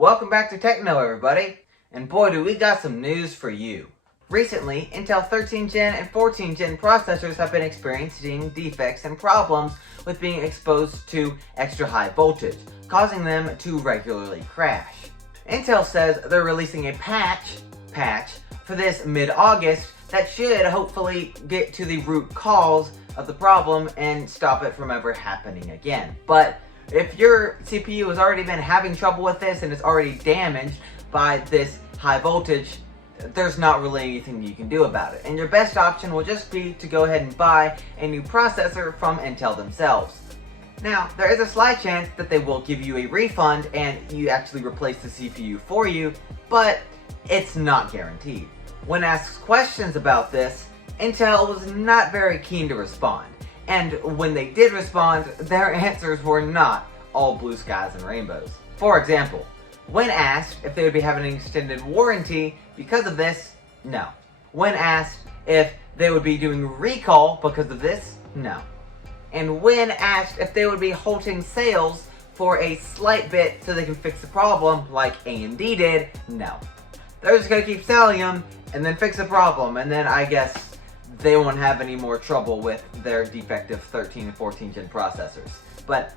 Welcome back to TechKnow, everybody, and boy do we got some news for you. Recently, Intel 13th Gen and 14th Gen processors have been experiencing defects and problems with being exposed to extra high voltage, causing them to regularly crash. Intel says they're releasing a patch for this mid-August that should hopefully get to the root cause of the problem and stop it from ever happening again. But if your CPU has already been having trouble with this and is already damaged by this high voltage, there's not really anything you can do about it. And your best option will just be to go ahead and buy a new processor from Intel themselves. Now, there is a slight chance that they will give you a refund and you actually replace the CPU for you, but it's not guaranteed. When asked questions about this, Intel was not very keen to respond. And when they did respond, their answers were not all blue skies and rainbows. For example, when asked if they would be having an extended warranty because of this, no. When asked if they would be doing recall because of this, no. And when asked if they would be halting sales for a slight bit so they can fix the problem like AMD did, no. They're just gonna keep selling them and then fix the problem, and then I guess they won't have any more trouble with their defective 13 and 14 gen processors. But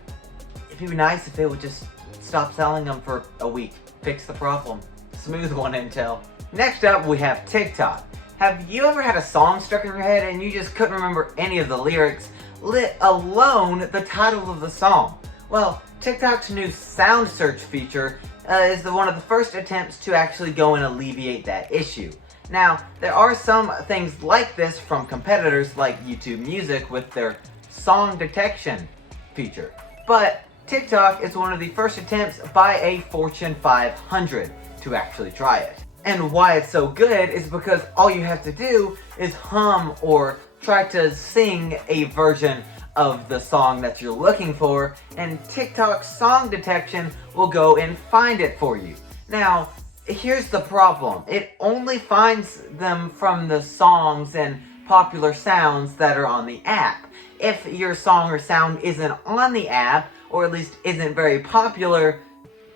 it'd be nice if they would just stop selling them for a week. Fix the problem. Smooth one, Intel. Next up, we have TikTok. Have you ever had a song stuck in your head and you just couldn't remember any of the lyrics, let alone the title of the song? Well, TikTok's new sound search feature is one of the first attempts to actually go and alleviate that issue. Now, there are some things like this from competitors like YouTube Music with their song detection feature. But TikTok is one of the first attempts by a Fortune 500 to actually try it. And why it's so good is because all you have to do is hum or try to sing a version of the song that you're looking for, and TikTok song detection will go and find it for you. Now, here's the problem. It only finds them from the songs and popular sounds that are on the app. If your song or sound isn't on the app, or at least isn't very popular,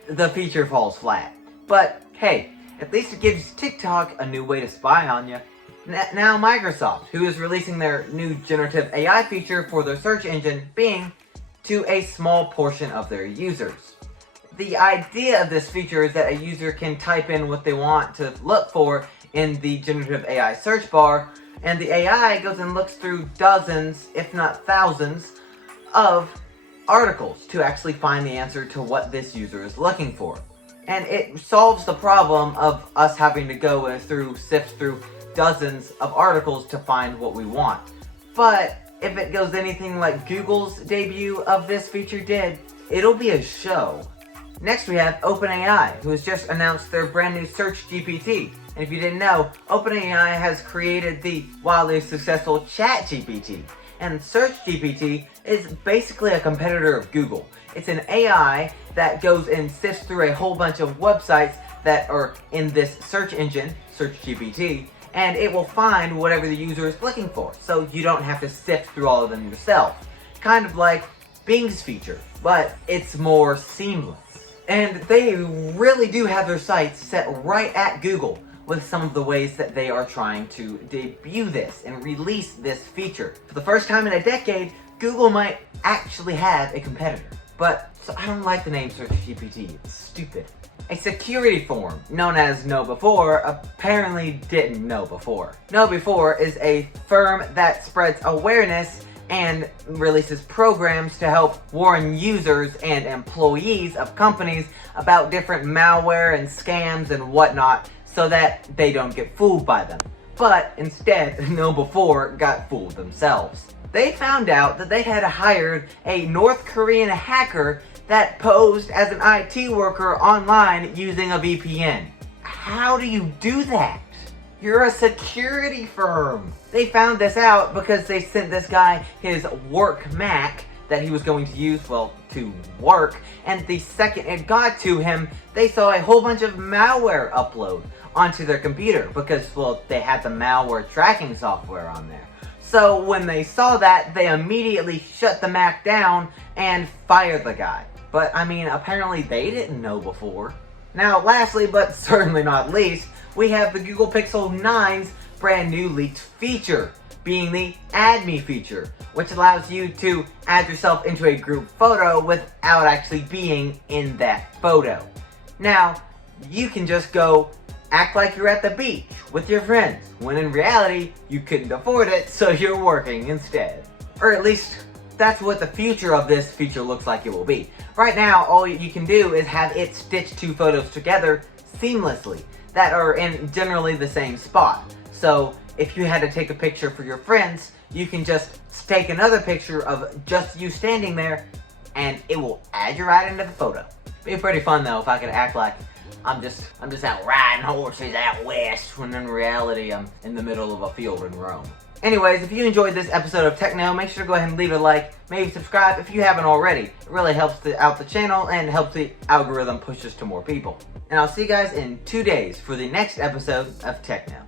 the feature falls flat. But hey, at least it gives TikTok a new way to spy on you. Now Microsoft, who is releasing their new generative AI feature for their search engine, Bing, to a small portion of their users. The idea of this feature is that a user can type in what they want to look for in the generative AI search bar, and the AI goes and looks through dozens, if not thousands, of articles to actually find the answer to what this user is looking for. And it solves the problem of us having to go sift through dozens of articles to find what we want. But if it goes anything like Google's debut of this feature did, it'll be a show. Next we have OpenAI, who has just announced their brand new SearchGPT. And if you didn't know, OpenAI has created the wildly successful ChatGPT. And SearchGPT is basically a competitor of Google. It's an AI that goes and sifts through a whole bunch of websites that are in this search engine, SearchGPT, and it will find whatever the user is looking for, so you don't have to sift through all of them yourself. Kind of like Bing's feature, but it's more seamless. And they really do have their sights set right at Google with some of the ways that they are trying to debut this and release this feature. For the first time in a decade, Google might actually have a competitor. But so I don't like the name SearchGPT, it's stupid. A security firm known as KnowBe4 apparently didn't know before. KnowBe4 is a firm that spreads awareness and releases programs to help warn users and employees of companies about different malware and scams and whatnot so that they don't get fooled by them. But instead, KnowBe4 got fooled themselves. They found out that they had hired a North Korean hacker that posed as an IT worker online using a VPN. How do you do that? You're a security firm. They found this out because they sent this guy his work Mac that he was going to use, well, to work, and the second it got to him, they saw a whole bunch of malware upload onto their computer because, well, they had the malware tracking software on there. So when they saw that, they immediately shut the Mac down and fired the guy. But I mean, apparently they didn't know before. Now, lastly, but certainly not least, we have the Google Pixel 9's brand new leaked feature, being the Add Me feature, which allows you to add yourself into a group photo without actually being in that photo. Now, you can just go act like you're at the beach with your friends, when in reality, you couldn't afford it, so you're working instead. Or at least, that's what the future of this feature looks like it will be. Right now, all you can do is have it stitch two photos together seamlessly that are in generally the same spot. So if you had to take a picture for your friends, you can just take another picture of just you standing there and it will add you right into the photo. Be pretty fun though if I could act like I'm just out riding horses out west, when in reality I'm in the middle of a field in Rome. Anyways, if you enjoyed this episode of TechKnow, make sure to go ahead and leave a like, maybe subscribe if you haven't already. It really helps out the channel and helps the algorithm push us to more people. And I'll see you guys in 2 days for the next episode of TechKnow.